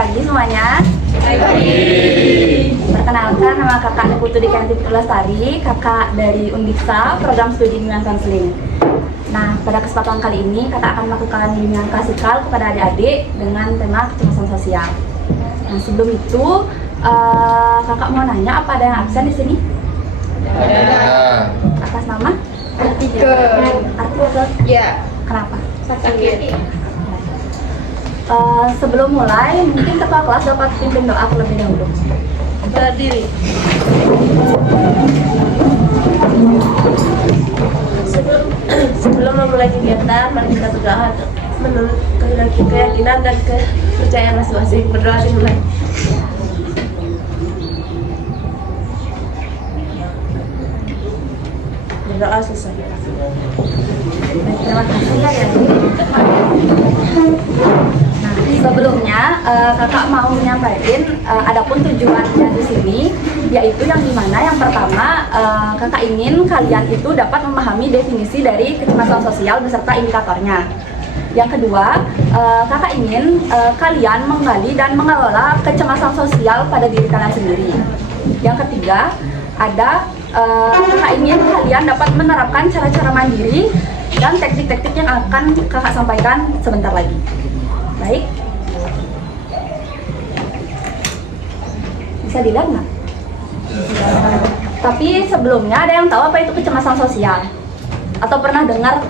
pagi semuanya. Pagi. Perkenalkan, nama kakak Putu Dikanti Lestari, kakak dari Undiksa, program studi bimbingan konseling. Nah, pada kesempatan kali ini kakak akan melakukan bimbingan klasikal kepada adik-adik dengan tema kecemasan sosial. Nah, sebelum itu kakak mau nanya, apa ada yang absen di sini? Ada. Atas nama? Artikel. Artikel? Ya. Kenapa? Sakit. Sebelum mulai, mungkin ketua kelas dapat pimpin doa terlebih dahulu. Berdiri. Sebelum memulai kegiatan, mari kita berdoa menurut keyakinan dan kepercayaan masing-masing. Berdoa dimulai. Berdoa selesai. Terima kasih ya. Nah, sebelumnya kakak mau menyampaikan adapun tujuannya di sini, yaitu yang dimana yang pertama kakak ingin kalian itu dapat memahami definisi dari kecemasan sosial beserta indikatornya. Yang kedua, kakak ingin kalian menggali dan mengelola kecemasan sosial pada diri kalian sendiri. Yang ketiga, kakak ingin kalian dapat menerapkan cara-cara mandiri dan teknik-teknik yang akan kakak sampaikan sebentar lagi. Baik. Bisa dilihat nggak? Tapi sebelumnya ada yang tahu apa itu kecemasan sosial? Atau pernah dengar?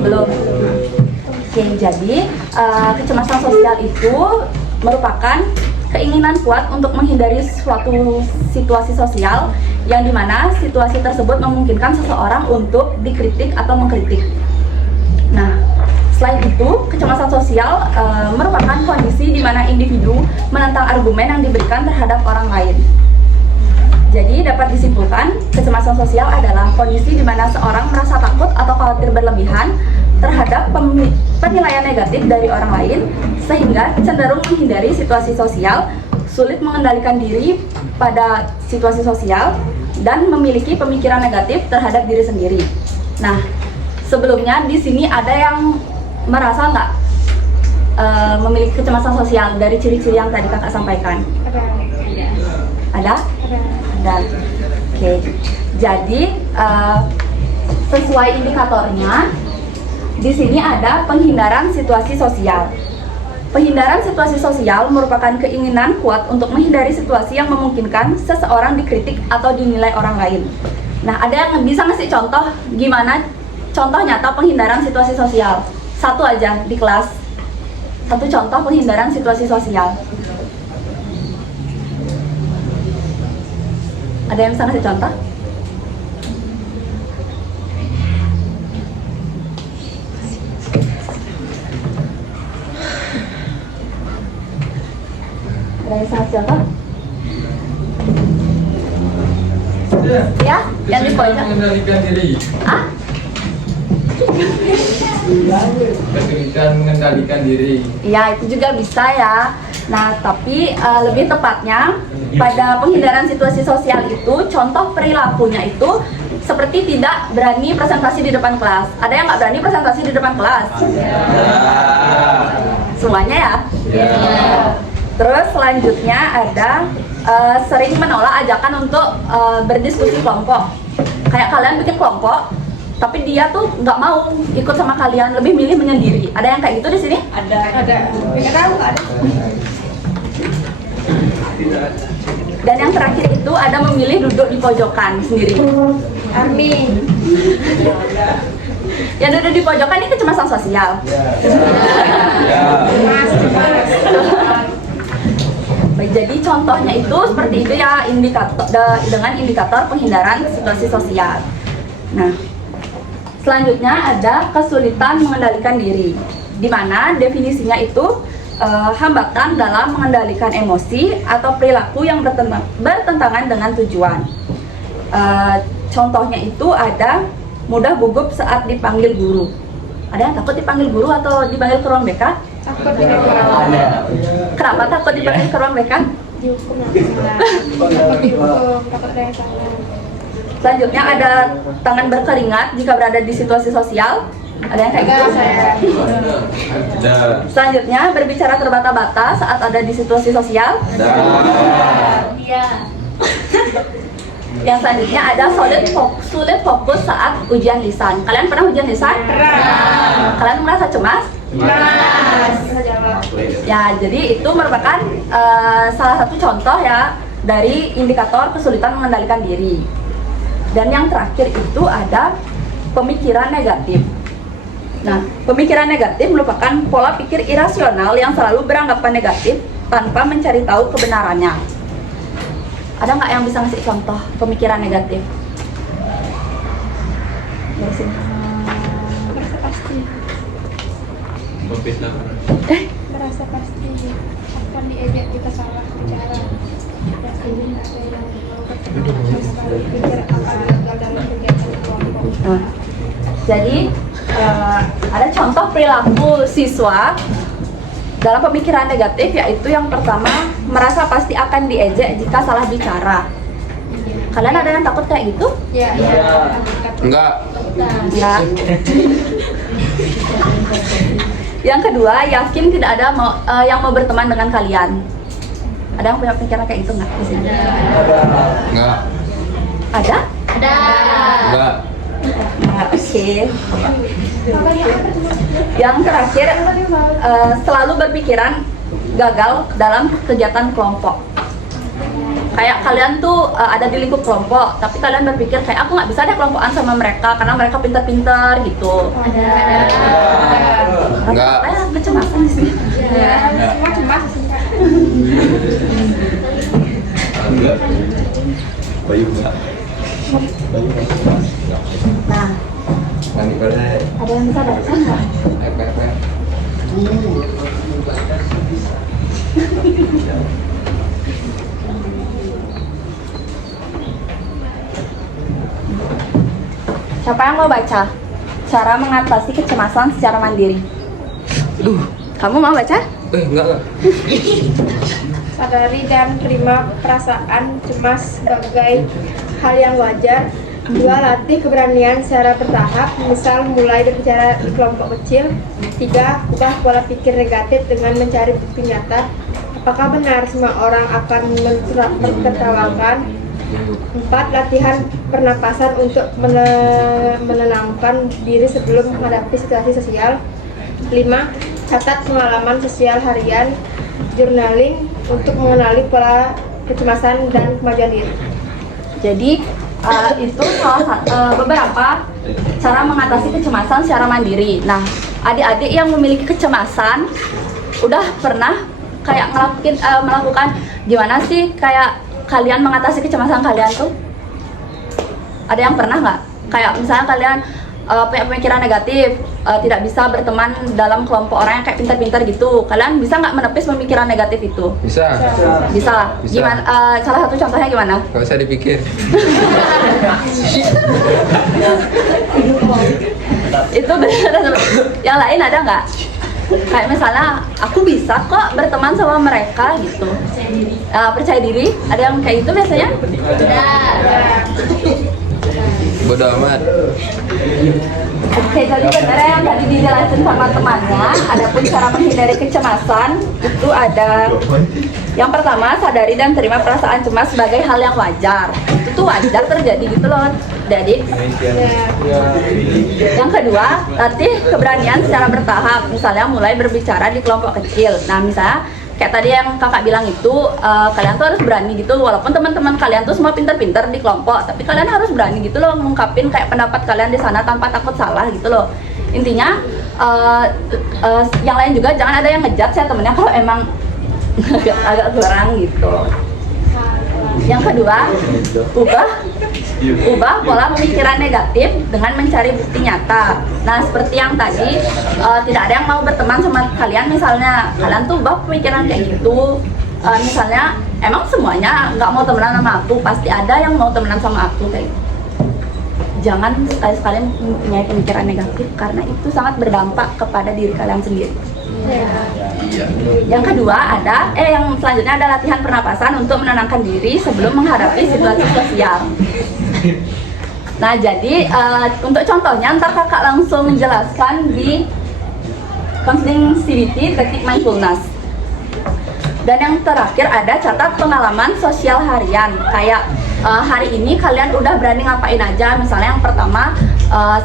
Belum. Oke, jadi kecemasan sosial itu merupakan keinginan kuat untuk menghindari suatu situasi sosial yang dimana situasi tersebut memungkinkan seseorang untuk dikritik atau mengkritik. Nah, selain itu, kecemasan sosial merupakan kondisi di mana individu menentang argumen yang diberikan terhadap orang lain. Jadi dapat disimpulkan, kecemasan sosial adalah kondisi di mana seorang merasa takut atau khawatir berlebihan terhadap penilaian negatif dari orang lain, sehingga cenderung menghindari situasi sosial, sulit mengendalikan diri pada situasi sosial, dan memiliki pemikiran negatif terhadap diri sendiri. Nah, sebelumnya di sini ada yang merasa nggak memiliki kecemasan sosial dari ciri-ciri yang tadi kakak sampaikan? Ada? Ada. Oke. Jadi sesuai indikatornya, di sini ada penghindaran situasi sosial. Penghindaran situasi sosial merupakan keinginan kuat untuk menghindari situasi yang memungkinkan seseorang dikritik atau dinilai orang lain. Nah, ada yang bisa ngasih contoh gimana contoh nyata penghindaran situasi sosial? Satu aja di kelas. Satu contoh penghindaran situasi sosial. Ada yang bisa ngasih contoh? Ada yang bisa ngasih contoh? Ya, yang di pojok. Mengendalikan diri. Ah? Kesulitan mengendalikan diri. Ya, itu juga bisa ya. Nah, tapi lebih tepatnya pada penghindaran situasi sosial itu, contoh perilakunya itu seperti tidak berani presentasi di depan kelas. Ada yang nggak berani presentasi di depan kelas? Semuanya ya? Terus selanjutnya ada sering menolak ajakan untuk berdiskusi kelompok. Kayak kalian bikin kelompok, tapi dia tuh nggak mau ikut sama kalian, lebih milih menyendiri. Ada yang kayak gitu di sini? Ada. Nggak ada. Dan yang terakhir itu ada memilih duduk di pojokan sendiri. Army. Yang duduk di pojokan ini kecemasan sosial. Baik, jadi contohnya itu seperti itu ya, dengan indikator penghindaran situasi sosial. Nah, selanjutnya ada kesulitan mengendalikan diri, di mana definisinya itu hambatan dalam mengendalikan emosi atau perilaku yang bertentangan dengan tujuan. Contohnya itu ada mudah gugup saat dipanggil guru. Ada yang takut dipanggil guru atau dipanggil ke ruang BK? Takut dihukum. Kenapa takut dipanggil ke ruang BK? Dihukum. Takut dihukum. Takut ada yang salah. Selanjutnya ada tangan berkeringat jika berada di situasi sosial. Ada yang kayak gitu? Ada. Selanjutnya, berbicara terbata-bata saat ada di situasi sosial. Yang selanjutnya ada sulit fokus saat ujian lisan. Kalian pernah ujian lisan? Pernah. Kalian merasa cemas? Ya, jadi itu merupakan salah satu contoh ya dari indikator kesulitan mengendalikan diri. Dan yang terakhir itu ada pemikiran negatif. Nah, pemikiran negatif merupakan pola pikir irasional yang selalu beranggapan negatif tanpa mencari tahu kebenarannya. Ada nggak yang bisa ngasih contoh pemikiran negatif? Merasa pasti merasa pasti akan diejek jika salah bicara, dan ingin ada yang berpikir akan gagal dalam kegiatan kelompok. Nah, jadi ada contoh perilaku siswa dalam pemikiran negatif, yaitu yang pertama, merasa pasti akan diejek jika salah bicara. Kalian ada yang takut kayak gitu? Ya. Enggak. Ya. Yang kedua, yakin tidak ada yang mau berteman dengan kalian. Ada yang punya pikiran kayak gitu nggak di sini? Enggak. Ada? Enggak. Nah, oke. Yang terakhir, selalu berpikiran gagal dalam kegiatan kelompok. Kayak kalian tuh ada di lingkup kelompok, tapi kalian berpikir kayak aku nggak bisa deh kelompokan sama mereka karena mereka pintar-pintar gitu. Enggak. Kayak kecemasan di sini. Semua cemas. Enggak. Bayu enggak. Nah, Nanti pada ada yang bisa baca nggak? Siapa yang mau baca? Cara mengatasi kecemasan secara mandiri. Kamu mau baca? enggak. Sadari dan terima perasaan cemas sebagai hal yang wajar. 2. Latih keberanian secara bertahap, misal mulai berbicara di kelompok kecil. 3. Ubah pola pikir negatif dengan mencari bukti nyata. Apakah benar semua orang akan mentertawakan? 4. Latihan pernapasan untuk menenangkan diri sebelum menghadapi situasi sosial. 5. Catat pengalaman sosial harian. Journaling untuk mengenali pola kecemasan dan kemajuan diri. Jadi itu salah satu beberapa cara mengatasi kecemasan secara mandiri. Nah, adik-adik yang memiliki kecemasan udah pernah kayak melakukan gimana sih kayak kalian mengatasi kecemasan kalian tuh? Ada yang pernah nggak? Kayak misalnya kalian punya pemikiran negatif, tidak bisa berteman dalam kelompok orang yang kayak pintar-pintar gitu. Kalian bisa nggak menepis pemikiran negatif itu? Bisa. Bisa. Bisa. Gimana? Salah satu contohnya gimana? Gak usah dipikir. Itu benar. Yang lain ada nggak? Kayak misalnya aku bisa kok berteman sama mereka gitu. Percaya diri. Ada yang kayak gitu biasanya? Bodoh amat. Oke, jadi sebenarnya yang tadi dijelasin sama temannya, adapun cara menghindari kecemasan itu ada yang pertama, sadari dan terima perasaan cemas sebagai hal yang wajar. Itu tuh wajar terjadi gitu loh, Adik. Yang kedua, latih keberanian secara bertahap. Misalnya mulai berbicara di kelompok kecil. Nah, misalnya kayak tadi yang kakak bilang itu, kalian tuh harus berani gitu, walaupun teman-teman kalian tuh semua pinter-pinter di kelompok, tapi kalian harus berani gitu loh ngungkapin kayak pendapat kalian di sana tanpa takut salah gitu loh. Intinya yang lain juga jangan ada yang ngejudge ya temennya kalau emang agak kurang gitu. Yang kedua, ubah pola pemikiran negatif dengan mencari bukti nyata. Nah, seperti yang tadi, tidak ada yang mau berteman sama kalian. Misalnya kalian tuh ubah pemikiran kayak gitu. Misalnya emang semuanya nggak mau temenan sama aku, pasti ada yang mau temenan sama aku kayak gitu. Jangan sekali-sekali mempunyai pemikiran negatif karena itu sangat berdampak kepada diri kalian sendiri. Yang kedua yang selanjutnya ada latihan pernapasan untuk menenangkan diri sebelum menghadapi situasi sosial. Nah, jadi untuk contohnya ntar kakak langsung menjelaskan di counseling CBT teknik mindfulness. Dan yang terakhir ada catat pengalaman sosial harian. Kayak hari ini kalian udah berani ngapain aja. Misalnya yang pertama,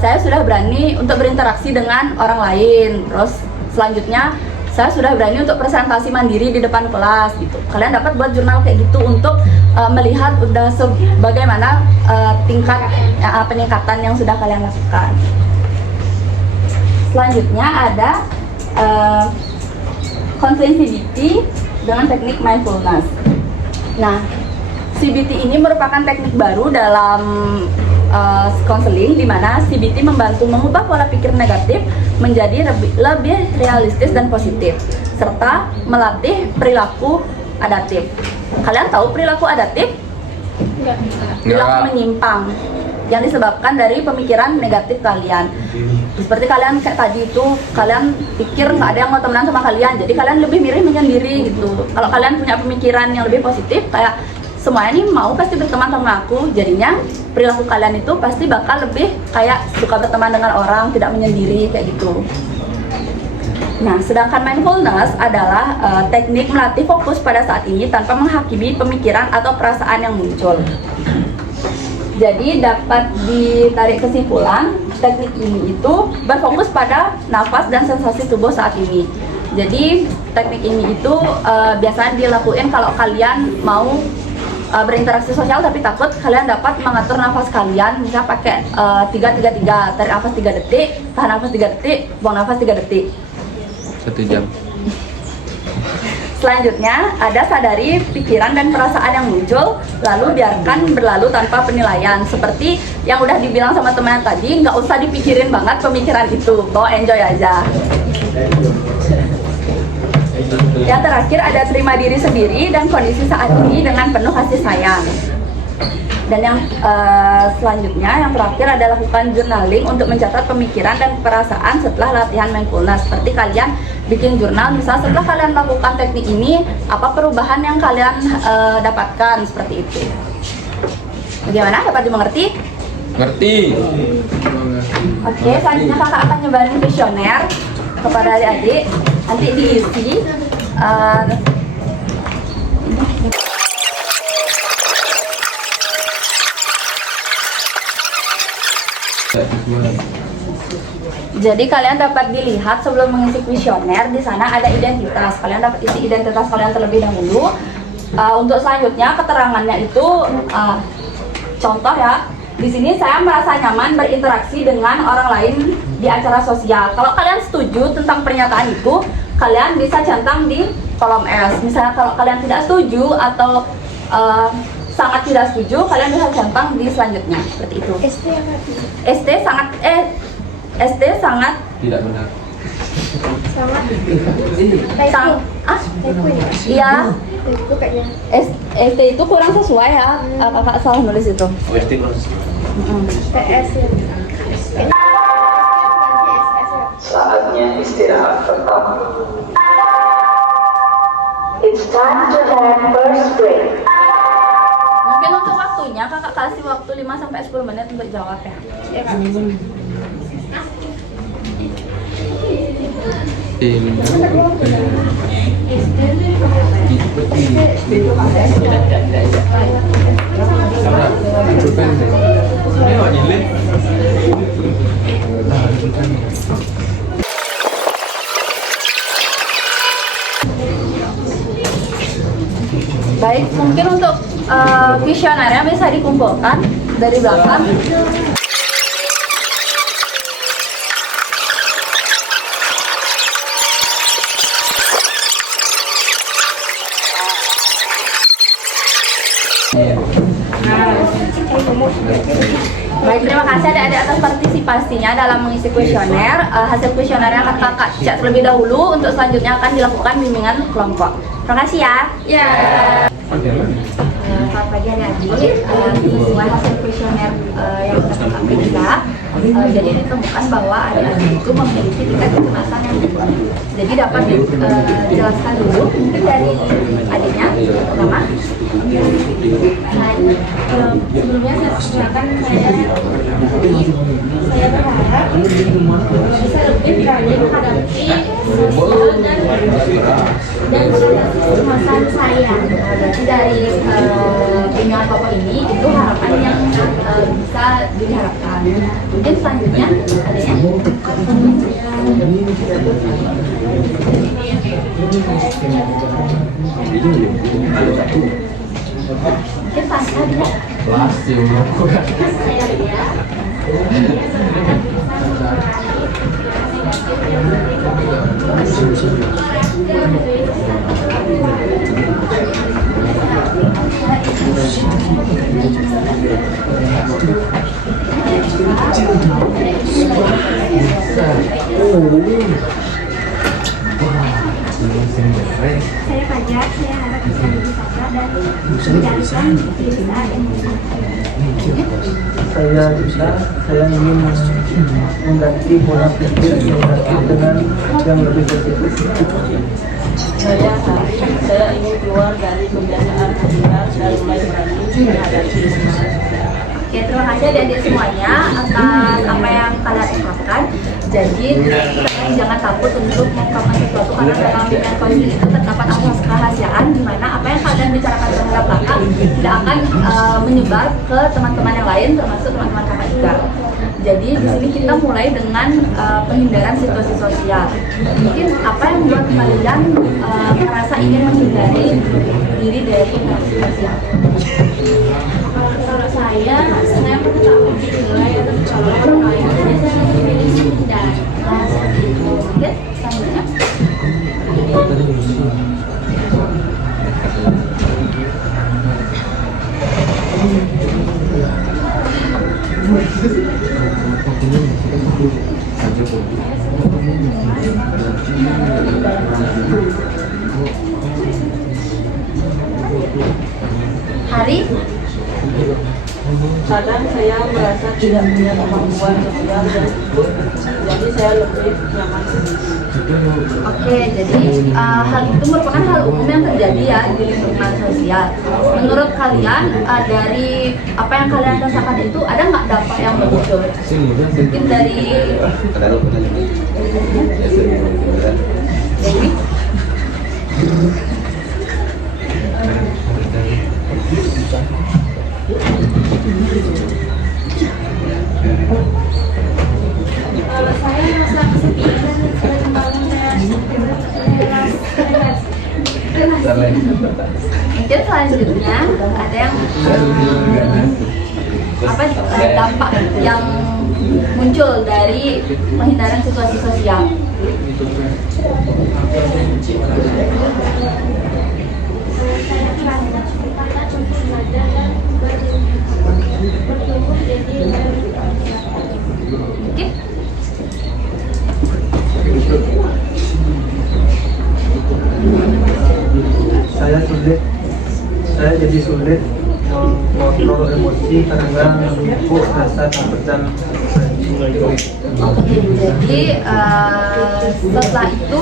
saya sudah berani untuk berinteraksi dengan orang lain. Terus selanjutnya saya sudah berani untuk presentasi mandiri di depan kelas gitu. Kalian dapat buat jurnal kayak gitu untuk melihat udah bagaimana tingkat peningkatan yang sudah kalian lakukan. Selanjutnya ada counseling CBT dengan teknik mindfulness. Nah, CBT ini merupakan teknik baru dalam counseling, di mana CBT membantu mengubah pola pikir negatif menjadi lebih realistis dan positif, serta melatih perilaku adaptif. Kalian tahu perilaku adaptif? Perilaku menyimpang yang disebabkan dari pemikiran negatif kalian. Seperti kalian kayak tadi itu, kalian pikir nggak ada yang mau temenan sama kalian, jadi kalian lebih milih menyendiri gitu. Kalau kalian punya pemikiran yang lebih positif, kayak semua ini mau pasti berteman sama aku, jadinya perilaku kalian itu pasti bakal lebih kayak suka berteman dengan orang, tidak menyendiri kayak gitu. Nah, sedangkan mindfulness adalah teknik melatih fokus pada saat ini tanpa menghakimi pemikiran atau perasaan yang muncul. Jadi dapat ditarik kesimpulan, teknik ini itu berfokus pada nafas dan sensasi tubuh saat ini. Jadi teknik ini itu biasanya dilakuin kalau kalian mau berinteraksi sosial tapi takut, kalian dapat mengatur nafas kalian, misalnya pakai 3-3-3, tarik nafas 3 detik, tahan nafas 3 detik, buang nafas 3 detik. 1 jam. Selanjutnya ada sadari pikiran dan perasaan yang muncul, lalu biarkan berlalu tanpa penilaian. Seperti yang udah dibilang sama teman tadi, nggak usah dipikirin banget pemikiran itu, bawa enjoy aja. Yang terakhir ada terima diri sendiri dan kondisi saat ini dengan penuh kasih sayang. Dan yang selanjutnya, yang terakhir adalah lakukan journaling untuk mencatat pemikiran dan perasaan setelah latihan mindfulness. Seperti kalian bikin jurnal, misal setelah kalian lakukan teknik ini, apa perubahan yang kalian dapatkan, seperti itu. Bagaimana? Dapat dimengerti? Ngerti. Oke, selanjutnya kakak akan nyebarin kuesioner kepada adik-adik, nanti diisi. Jadi kalian dapat dilihat sebelum mengisi kuesioner, di sana ada identitas. Kalian dapat isi identitas kalian terlebih dahulu. Untuk selanjutnya keterangannya itu contoh ya. Di sini saya merasa nyaman berinteraksi dengan orang lain di acara sosial. Kalau kalian setuju tentang pernyataan itu, kalian bisa centang di kolom S. Misalnya kalau kalian tidak setuju atau sangat tidak setuju, kalian bisa centang di selanjutnya, seperti itu. ST sangat Tidak benar. Iya. Itu kayaknya. ST itu kurang sesuai ya. Kakak salah nulis itu. TS ya. Saatnya istirahat tetap. It's time to have first break. Mungkin untuk waktunya kakak kasih waktu 5-10 menit untuk jawab ya. Ya, Kak. Baik, mungkin untuk kuesionernya bisa dikumpulkan dari belakang. Baik, terima kasih adik-adik atas partisipasinya dalam mengisi kuesioner. Hasil kuesionernya akan kakak cek terlebih dahulu. Untuk selanjutnya akan dilakukan bimbingan kelompok. Terima kasih ya. Ya. pagi adik-adik, sesuai hasil kuesioner yang sudah kami periksa, jadi ditemukan bahwa adik-adik itu memiliki tingkat kecemasan yang tinggi. Jadi dapat dijelaskan dulu mungkin dari adiknya pertama. Sebelumnya saya perkenalkan saya berharap bisa lebih berani menghadapi sosial dan kecemasan saya. Berarti dari bimbingan Bapak ini itu harapan yang bisa diharapkan. Mungkin selanjutnya adanya. Mungkin selanjutnya Pasti saya Lia. Saya Fajar, saya harap bisa lebih sabar dan mencarikan utilisa yang saya ingin mengganti pola pikir dengan yang lebih positif. Saya ingin keluar dari kebiasaan menghindar dan mulai berani menghadapi. Oke, terima kasih adik-adik semuanya atas apa yang kalian ungkapkan. Jadi kalian jangan takut untuk mengungkapkan sesuatu karena dalam bimbingan konseling itu terdapat asas kerahasiaan di mana apa yang kalian bicarakan terhadap belakang tidak akan menyebar ke teman-teman yang lain termasuk teman-teman kakak juga. Jadi di sini kita mulai dengan penghindaran situasi sosial. Mungkin apa yang membuat kalian merasa ingin menghindari diri dari situasi sosial? Kalau saya mengetahui nilai atau calon orang lain, saya memilih menghindar. Mungkin selanjutnya. Hari Kadang saya merasa tidak punya kemampuan sosial dan jadi saya lebih nyaman sendiri. Oke, jadi hal itu merupakan hal umum yang terjadi ya di lingkungan sosial. Menurut kalian dari apa yang kalian rasakan itu ada nggak dampak yang muncul? Mungkin dari Dewi? Kalau saya merasa kesepian dan sering Mungkin selanjutnya ada yang dampak yang muncul dari penghindaran situasi sosial. Mungkin saya jadi sulit mengontrol emosi karena menumpuk rasa takut dan oke, jadi setelah itu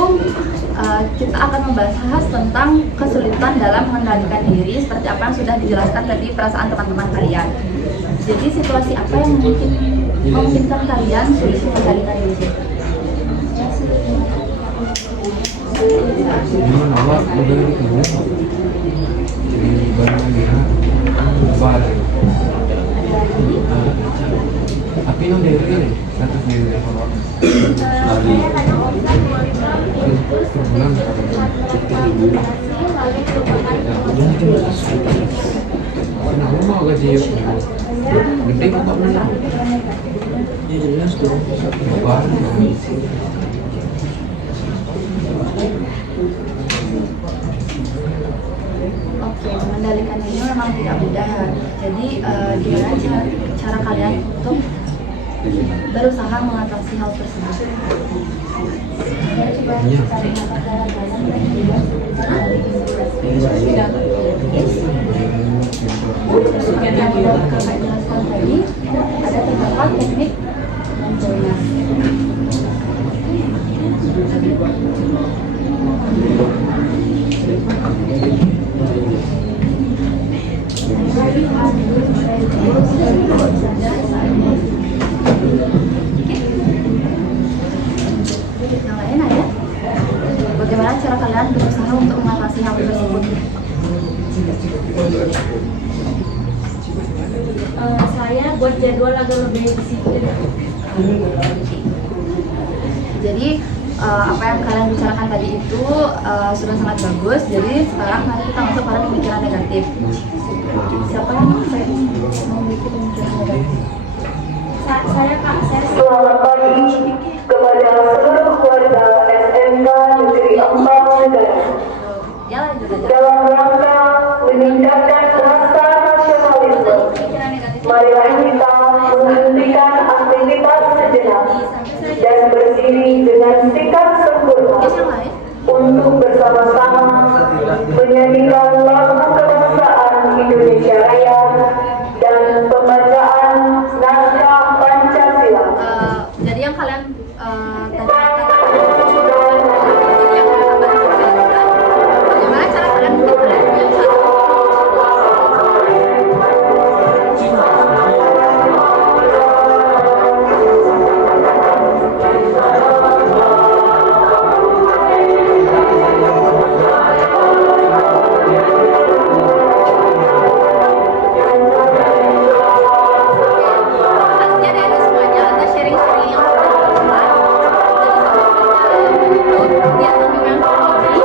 kita akan membahas tentang kesulitan dalam mengendalikan diri seperti apa yang sudah dijelaskan tadi perasaan teman-teman kalian. Jadi situasi apa yang memungkinkan kalian sulit mengendalikan diri? Tapi yang dari status dari kenapa mau gaji gede kok menang? Ya jelas dong. Oke, mengendalikan ini memang tidak mudah. Jadi gimana cara kalian untuk berusaha mengatasi hal tersebut? Yang lain ada? Bagaimana cara kalian berusaha untuk mengatasi hal tersebut? Saya buat jadwal agar lebih disiplin. Jadi apa yang kalian bicarakan tadi itu sudah sangat bagus. Jadi sekarang mari kita masuk pada pemikiran negatif. Siapa yang memiliki pemikiran negatif? Saya Kak, saya Selamat pagi kepada seluruh keluarga SMK Negeri 4 Medan. Ya lanjut aja. Dalam rangka meningkatkan rasa nasionalisme, marilah kita menghentikan aktivitas sejenak dan berdiri dengan sikap sempurna Yang lain? untuk bersama-sama menyanyikan lagu kebangsaan Indonesia Raya dan pembacaan naskah Pancasila. Jadi yang kalian tadi katakan, jadi yang bagaimana cara kalian memulai yang satu? Jadi ada semuanya, ada sharing-sharing yang sudah dilakukan. Jadi sebelumnya dia kunjungan ke Bali,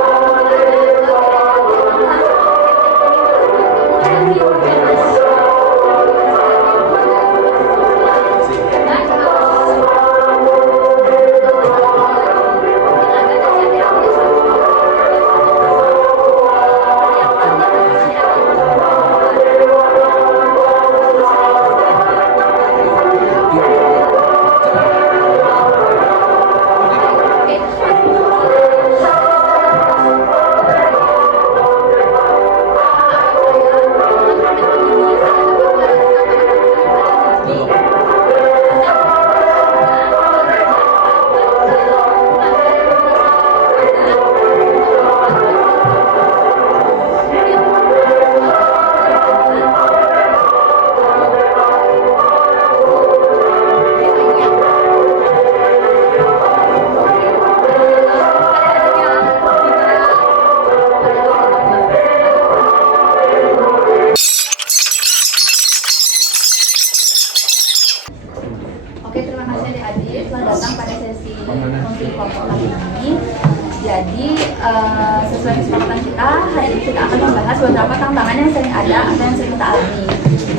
Oke, terima kasih adik-adik telah datang pada sesi konseling kelompok kali ini. Jadi sesuai kesepakatan kita, hari ini kita akan membahas beberapa tantangan yang sering ada atau yang sering kita alami.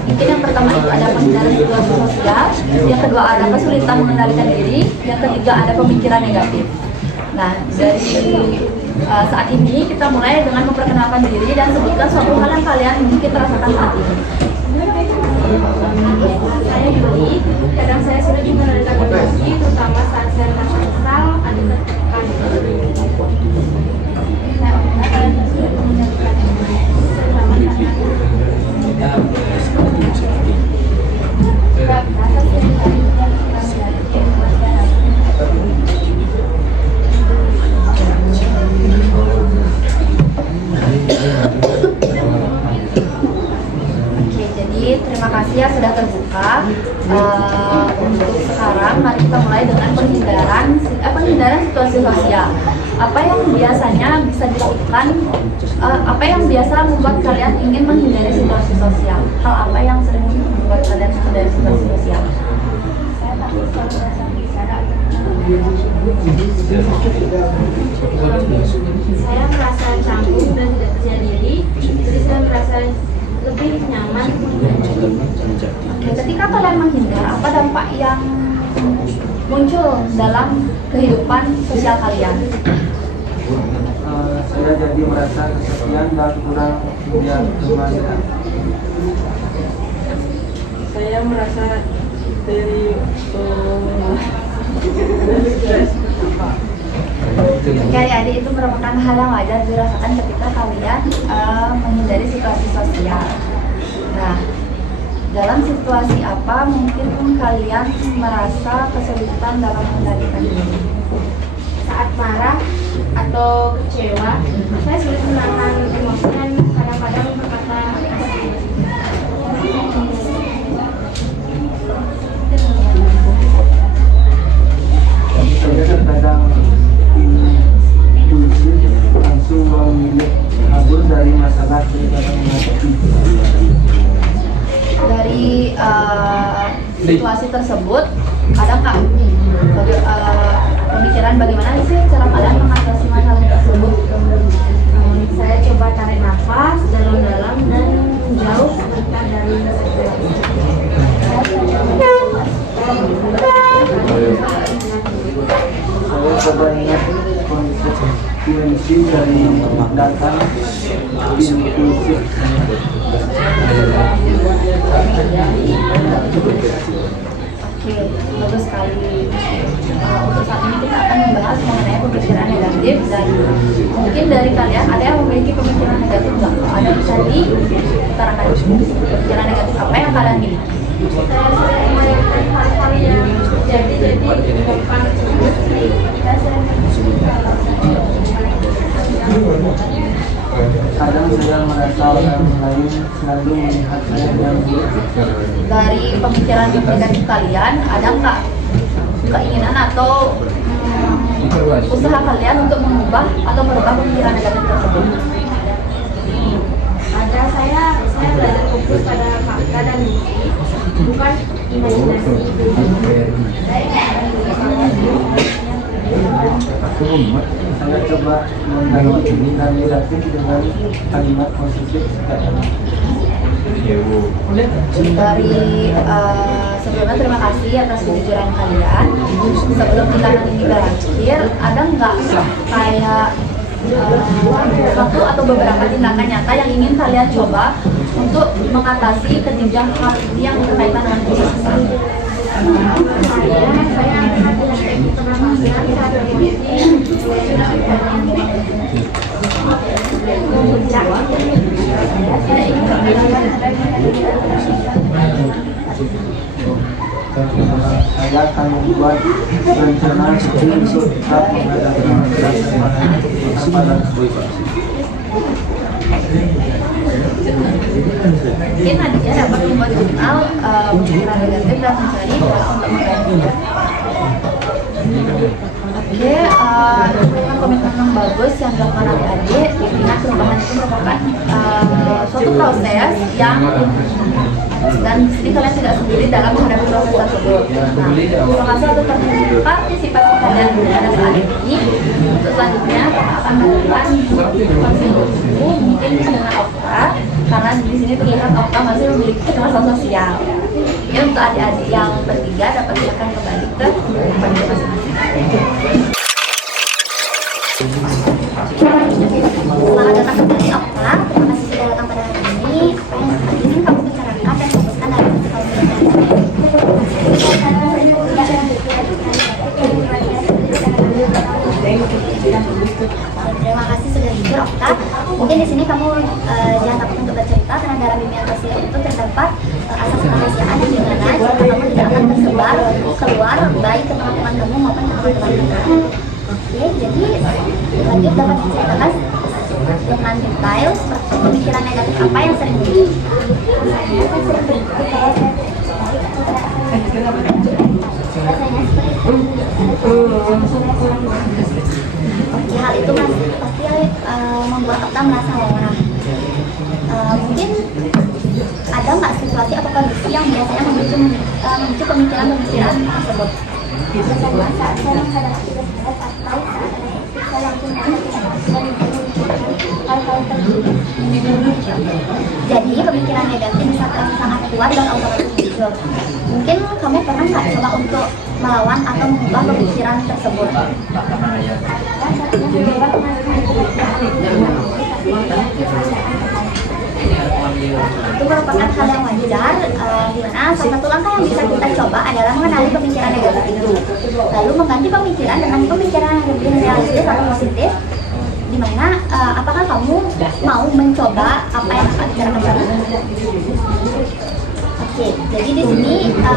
Mungkin yang pertama itu ada penghindaran situasi sosial, yang kedua ada kesulitan mengendalikan diri, yang ketiga ada pemikiran negatif. Nah, dari saat ini kita mulai dengan memperkenalkan diri dan sebutkan suatu hal yang kalian mungkin rasakan saat ini. Saya Yuli, kadang saya sulit mengendalikan emosi, terutama saat saya merasa kesal, ada tertekan. Saya Omina, kalian sulit mengendalikan emosi, terutama saat merasa sulit mengendalikan emosi. Oke, jadi terima kasih ya sudah terbuka. Untuk sekarang mari kita mulai dengan penghindaran situasi sosial. Apa yang biasanya bisa dilakukan? Apa yang biasa membuat kalian ingin menghindari situasi sosial? Hal apa yang sering membuat kalian menghindari situasi sosial? Saya takut kalau saya bicara. Saya merasa canggung dan tidak percaya diri, jadi saya merasa lebih nyaman. Oke, ketika kalian menghindar, apa dampak yang muncul dalam kehidupan sosial kalian? Saya jadi merasa kesepian dan kurang punya teman dekat. Saya merasa dari Oke, adik-adik, itu merupakan hal yang wajar dirasakan ketika kalian menghindari situasi sosial. Nah, dalam situasi apa mungkin kalian merasa kesulitan dalam mengendalikan diri? Saat marah atau kecewa, saya sulit menahan emosi dan kadang-kadang berkata situasi tersebut, ada nggak pemikiran bagaimana sih cara kalian mengatasi masalah tersebut? Saya coba tarik nafas dalam-dalam dan jauh sebentar dari Saya coba ingat konsekuensi dari datang impulsif. Oke, bagus sekali. Untuk saat ini kita akan membahas mengenai pemikiran negatif, dan mungkin dari kalian ada yang memiliki pemikiran negatif nggak? Ada tadi utarakan pemikiran negatif apa yang kalian miliki? saya sering melakukan hal-hal yang jadi bukan semestinya. Kadang saya merasa orang lain selalu melihat saya yang buruk. Dari pemikiran negatif kalian, ada nggak keinginan atau usaha kalian untuk mengubah atau merubah pemikiran negatif tersebut? Ada saya belajar fokus pada fakta dan bukti, bukan imajinasi. Saya coba mengganti keinginan negatif dengan kalimat positif sekarang. Dari sebelumnya terima kasih atas kejujuran kalian. Sebelum kita nanti berakhir, ada nggak kayak satu atau beberapa tindakan nyata yang ingin kalian coba untuk mengatasi ketiga hal ini yang berkaitan dengan kesehatan? Saya akan pernapasan saat Saya akan membuat rencana untuk tetap menghadapi pada Mungkin Nadia dapat membuat jurnal pemikiran negatif dan mencari cara untuk menggantinya. Oke, dengan komitmen yang bagus yang dilakukan adik-adik, ingat perubahan itu merupakan suatu proses yang dan di sini kalian tidak sendiri dalam menghadapi proses tersebut. Nah, terima kasih atas partisipasi kalian pada saat ini. Untuk selanjutnya kita akan melakukan konseling mungkin dengan Okta, karena di sini terlihat Okta masih memiliki kecemasan sosial. Ini untuk adik-adik yang bertiga dapat silakan kembali ke tempat masing-masing. Selamat datang kembali Okta, terima kasih sudah datang pada hari ini. Apa yang ingin kamu bicarakan dan fokuskan dalam terima kasih sudah jujur Okta. Mungkin di sini kamu jangan takut untuk bercerita, karena dalam dunia sosial itu terdapat asas kemanusiaan yang dimana jika kamu tidak akan tersebar keluar baik ke teman-teman kamu maupun ke teman-teman kamu. Oke, jadi lanjut dapat diceritakan dengan detail seperti pemikiran negatif apa yang sering muncul. Oke, hal itu pasti membuat Okta merasa lelah. Mungkin ada nggak situasi atau kondisi yang biasanya memicu pemikiran tersebut? Biasanya saat saya menghadapi stres atau saat saya langsung hal-hal terjadi. Jadi pemikiran negatif bisa terasa sangat kuat dan otomatis muncul. Mungkin kamu pernah nggak coba untuk melawan atau mengubah pemikiran tersebut? Itu merupakan hal yang wajar, dimana salah satu langkah yang bisa kita coba adalah mengenali pemikiran negatif itu, lalu mengganti pemikiran dengan pemikiran yang lebih realistis atau positif. Dimana apakah kamu mau mencoba apa yang akan dibicarakan tadi? Oke, jadi di sini kita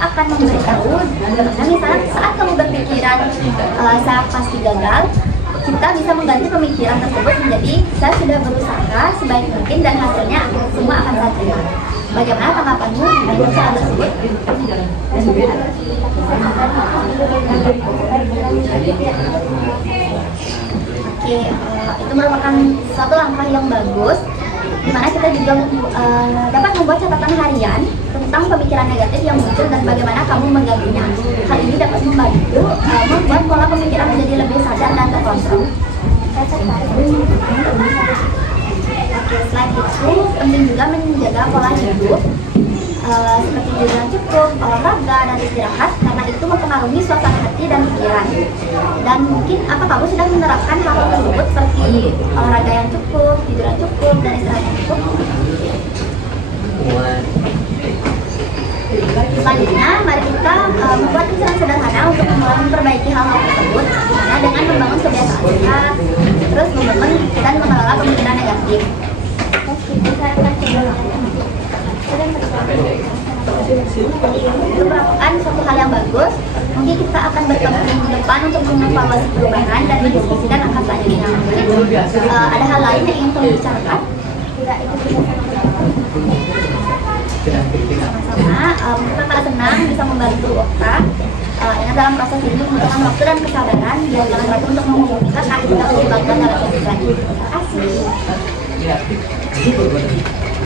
akan memberitahu bagaimana misalnya saat kamu berpikiran saya pasti gagal, kita bisa mengganti pemikiran tersebut menjadi saya sudah berusaha sebaik mungkin dan hasilnya semua akan saya terima. Bagaimana tanggapanmu dengan cara tersebut? Oke, itu merupakan suatu langkah yang bagus, di mana kita juga dapat membuat catatan harian tentang pemikiran negatif yang muncul dan bagaimana kamu mengganggunya. Hal ini dapat membantu membuat pola pemikiran menjadi lebih sadar dan terkontrol. Oke, selain itu penting juga menjaga pola hidup seperti tidur yang cukup, olahraga, dan istirahat karena itu mempengaruhi suasana hati dan pikiran. Dan mungkin apa kamu sudah menerapkan hal tersebut seperti olahraga yang cukup, tidur yang cukup, dan istirahat yang cukup? Selanjutnya, mari kita membuat rencana sederhana untuk mulai memperbaiki hal-hal tersebut, karena dengan membangun kebiasaan sehat, terus membangun dan mengelola pemikiran negatif. Itu merupakan suatu hal yang bagus. Mungkin kita akan bertemu minggu depan untuk mengevaluasi perubahan dan mendiskusikan langkah selanjutnya. Ada hal lain yang ingin kalian bicarakan? Tidak, itu sama-sama. Kita sangat senang bisa membantu Okta. Ingat dalam proses ini membutuhkan waktu dan kesabaran dan jangan ragu untuk menghubungi kita saat kita berkembang dalam proses ini. Terima kasih.